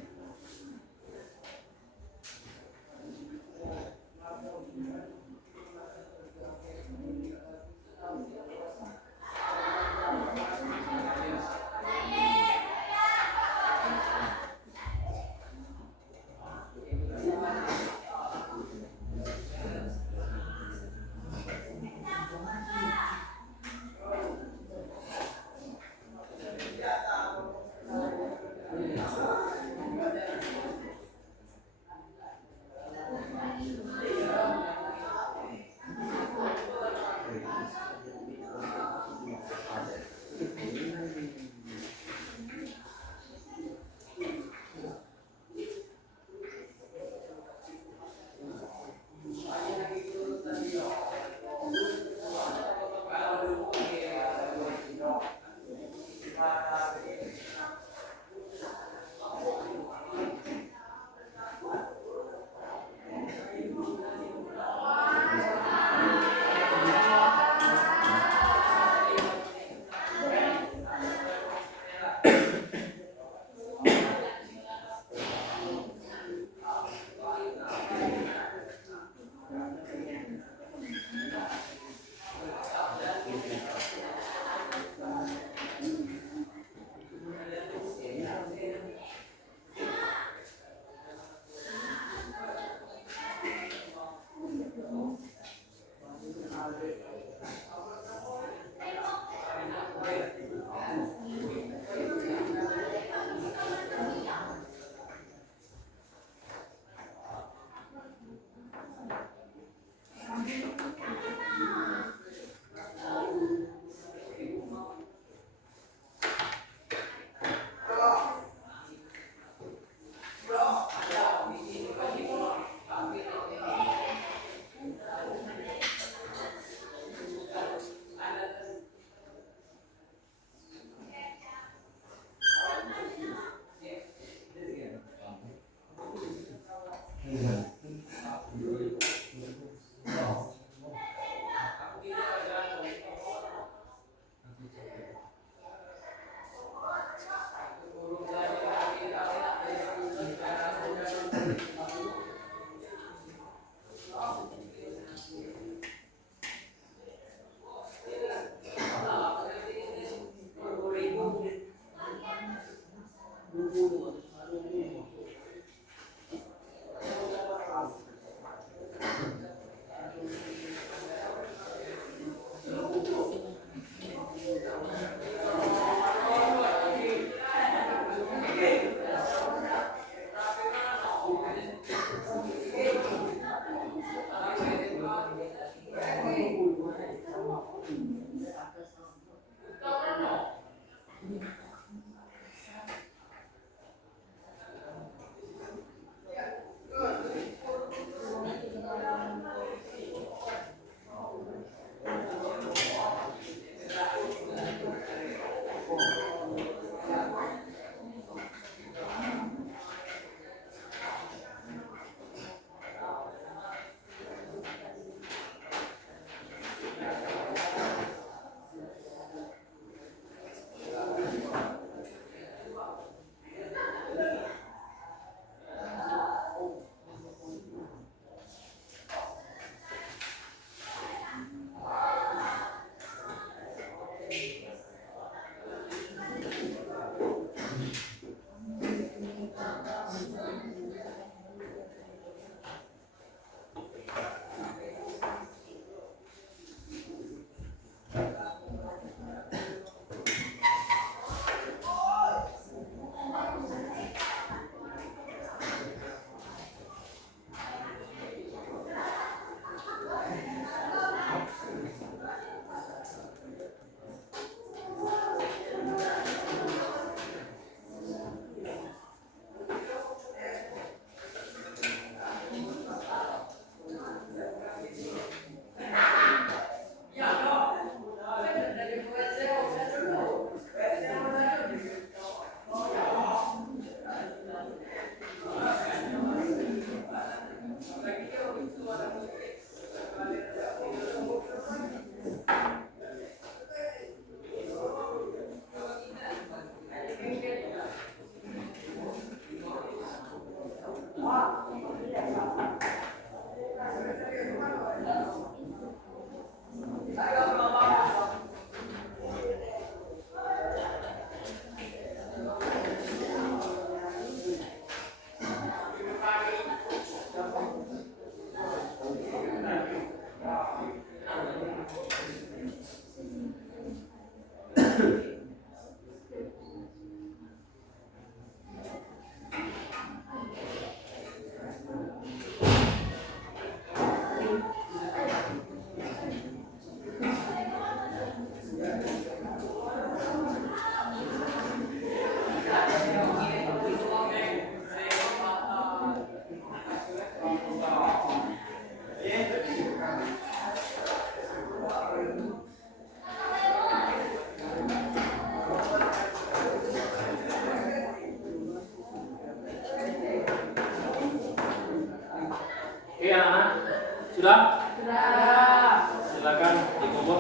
Oke anak-anak, sudah? Silakan dikumpul.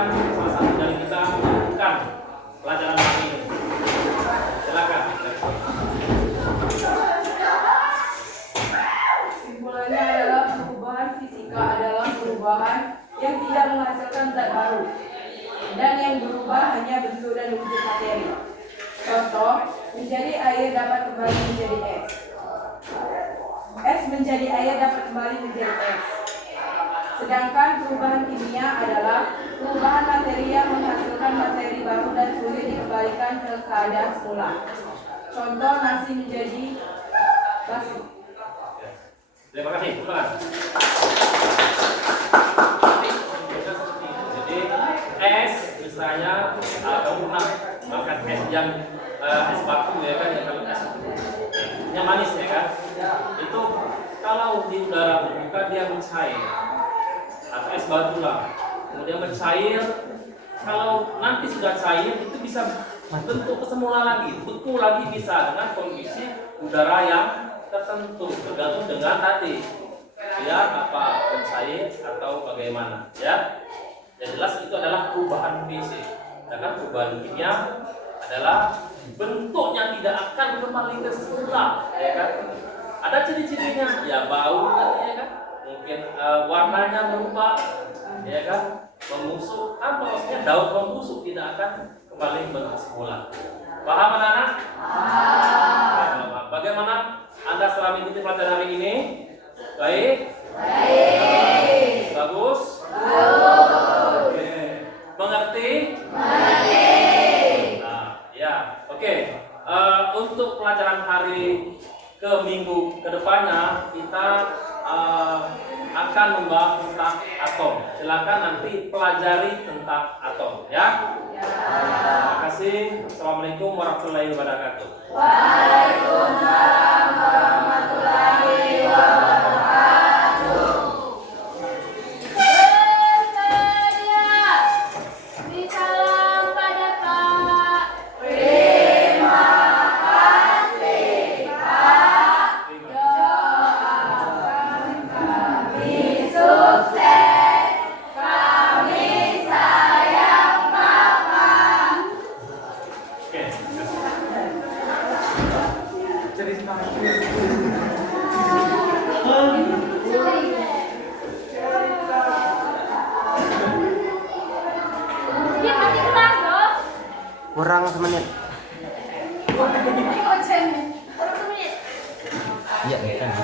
silakan salah satu dari kita melanjutkan pelajaran hari ini. Silakan. Kesimpulannya adalah perubahan fisika adalah perubahan yang tidak menghasilkan zat baru dan yang berubah hanya bentuk dan wujud materi. Contoh, menjadi air dapat kembali menjadi es. Es menjadi air dapat kembali menjadi es. Sedangkan perubahan kimia adalah perubahan materi yang menghasilkan materi baru dan sulit dikembalikan ke keadaan semula. Contoh, nasi menjadi basi. Terima kasih. Silakan. Jadi es misalnya kamu pernah makan es yang es batu ya kan, yang kalau esnya manis ya kan, itu kalau di udara terbuka dia mencair atau es batu lah, kemudian mencair. Kalau nanti sudah cair itu bisa bentuk semula lagi, beku lagi bisa dengan kondisi udara yang tertentu, tergantung dengan tadi dia apa mencair atau bagaimana ya. Yang jelas itu adalah perubahan fisik. Sedangkan perubahan kimia adalah bentuknya tidak akan kembali ke semula, ya kan? Ada ciri-cirinya, ya bau, ya kan? Mungkin warnanya berubah, ya kan? Membusuk, apa maksudnya daun membusuk tidak akan kembali bentuk semula. Paham anak-anak? Paham. Bagaimana Anda setelah mengikuti pelajaran hari ini? Baik? Baik. Bagus? Oke. Mengerti? Nah, ya, oke. Untuk pelajaran hari ke minggu kedepannya kita akan membahas tentang atom. Silakan nanti pelajari tentang atom, ya. Terima kasih. Assalamualaikum warahmatullahi wabarakatuh. Waalaikumsalam warahmatullahi wabarakatuh. Bersedia. Bisalam pada Pak. Terima kasih Pak. Doakan kami sukses. Kami sayang Papa. Oke. Jadi semangat. Dia mati kelas loh. Kurang semenit. Ini ocennya. Kurang semenit. Iya, kan.